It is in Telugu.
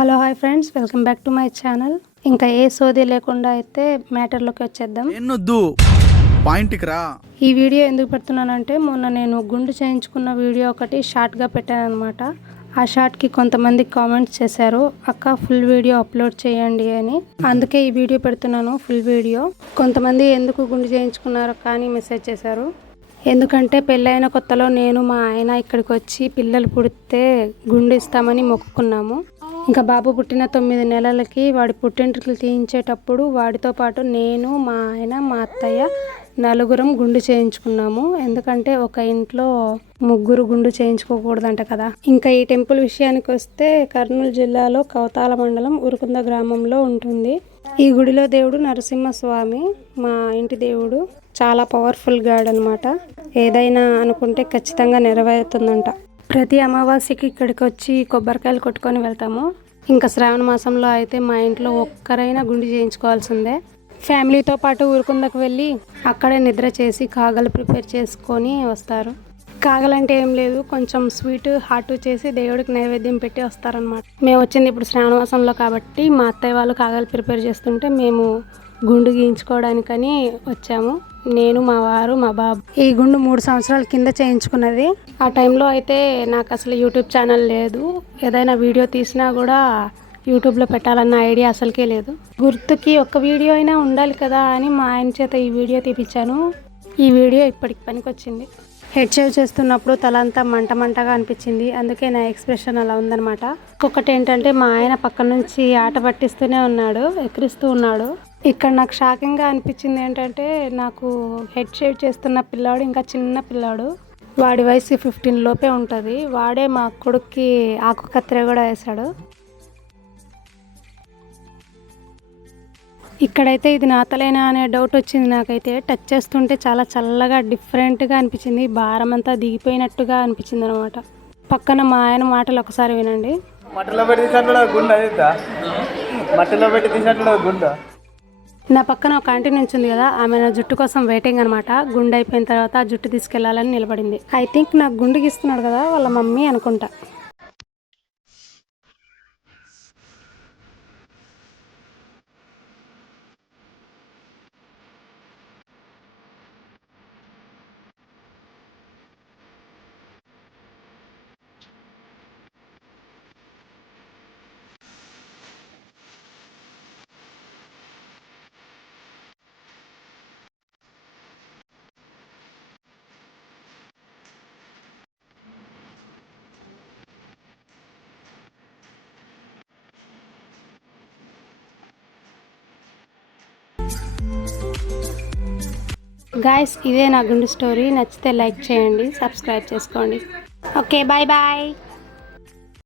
Hello hi friends. Welcome back to my channel. ఇంకా ఏ సోది లేకుండా అయితే మ్యాటర్లోకి వచ్చేద్దాం. ఎన్నొద్దు. పాయింట్కి రా. ఈ వీడియో ఎందుకు పెడుతున్నానంటే మొన్న నేను గుండు చేయించుకున్న వీడియో ఒకటి షార్ట్గా పెట్టాను అనమాట ఆ షార్ట్కి కొంతమంది కామెంట్స్ చేశారు అక్క ఫుల్ వీడియో అప్లోడ్ చేయండి అని. అందుకే ఈ వీడియో పెడుతున్నాను ఫుల్ వీడియో. కొంతమంది ఎందుకు గుండు చేయించుకున్నారో కానీ మెసేజ్ చేశారు. ఎందుకంటే పెళ్ళైన కొత్తలో నేను మా ఆయన ఇక్కడికి వచ్చి పిల్లలు పుడితే గుండు ఇస్తామని మొక్కుకున్నాము. ఇంకా బాబు పుట్టిన తొమ్మిది నెలలకి వాడి పుట్టింటికి తీయించేటప్పుడు వాడితో పాటు నేను మా ఆయన మా అత్తయ్య నలుగురం గుండు చేయించుకున్నాము. ఎందుకంటే ఒక ఇంట్లో ముగ్గురు గుండు చేయించుకోకూడదంట కదా. ఇంకా ఈ టెంపుల్ విషయానికి వస్తే కర్నూలు జిల్లాలో కవతాల మండలం ఉరుకుంద గ్రామంలో ఉంటుంది. ఈ గుడిలో దేవుడు నరసింహస్వామి మా ఇంటి దేవుడు చాలా పవర్ఫుల్ గాడ్ అనమాట ఏదైనా అనుకుంటే ఖచ్చితంగా నెరవేరుతుందంట. ప్రతి అమావాస్యకి ఇక్కడికి వచ్చి కొబ్బరికాయలు కొట్టుకొని వెళ్తాము. ఇంకా శ్రావణ మాసంలో అయితే మా ఇంట్లో ఒక్కరైనా గుండు చేయించుకోవాల్సిందే. ఫ్యామిలీతో పాటు ఊరుకుందకు వెళ్ళి అక్కడే నిద్ర చేసి కాగలు ప్రిపేర్ చేసుకొని వస్తారు. కాగలంటే ఏం లేదు కొంచెం స్వీట్ హాట్ చేసి దేవుడికి నైవేద్యం పెట్టి వస్తారనమాట మేము వచ్చింది ఇప్పుడు శ్రావణ మాసంలో కాబట్టి మా అత్తయ్య వాళ్ళు కాగలు ప్రిపేర్ చేస్తుంటే మేము గుండు గీయించుకోవడానికని వచ్చాము. నేను మా వారు మా బాబు. ఈ గుండు మూడు సంవత్సరాల కింద చేయించుకున్నది. ఆ టైంలో అయితే నాకు అసలు యూట్యూబ్ ఛానల్ లేదు. ఏదైనా వీడియో తీసినా కూడా యూట్యూబ్లో పెట్టాలన్న ఐడియా అసలుకే లేదు. గుర్తుకి ఒక వీడియో అయినా ఉండాలి కదా అని మా ఆయన చేత ఈ వీడియో తీపించాను ఈ వీడియో ఇప్పటికి పనికొచ్చింది. హెడ్ షేవ్ చేస్తున్నప్పుడు తల అంతా మంట మంటగా అనిపించింది. అందుకే నా ఎక్స్ప్రెషన్ అలా ఉందనమాట ఇంకొకటి ఏంటంటే మా ఆయన పక్క నుంచి ఆట పట్టిస్తూనే ఉన్నాడు ఎక్కిరిస్తూ ఉన్నాడు. ఇక్కడ నాకు షాకింగ్గా అనిపించింది ఏంటంటే నాకు హెడ్ షేవ్ చేస్తున్న పిల్లాడు ఇంకా చిన్న పిల్లాడు. వాడి వయసు ఫిఫ్టీన్ లోపే ఉంటుంది. వాడే మా కొడుక్కి ఆకు కత్తెర కూడా వేశాడు. ఇక్కడైతే ఇది నాతలేనా అనే డౌట్ వచ్చింది నాకైతే. టచ్ చేస్తుంటే చాలా చల్లగా డిఫరెంట్గా అనిపించింది. భారం అంతా దిగిపోయినట్టుగా అనిపించింది అనమాట పక్కన మా ఆయన మాటలు ఒకసారి వినండి. మట్టిలో పెట్టి తీసినట్లు గుండె మట్టిలో పెట్టి తీసినట్లు గుండె? నా పక్కన ఒక ఆంటీ నుంచి ఉంది కదా ఆమె నా జుట్టు కోసం వెయిటింగ్ అనమాట గుండె అయిపోయిన తర్వాత ఆ జుట్టు తీసుకెళ్ళాలని నిలబడింది. ఐ థింక్ నాకు గుండెకి ఇస్తున్నాడు కదా వాళ్ళ మమ్మీ అనుకుంటా. గాయస్ ఇదే నా గుండు స్టోరీ నచ్చితే లైక్ చేయండి సబ్స్క్రైబ్ చేసుకోండి. Okay bye bye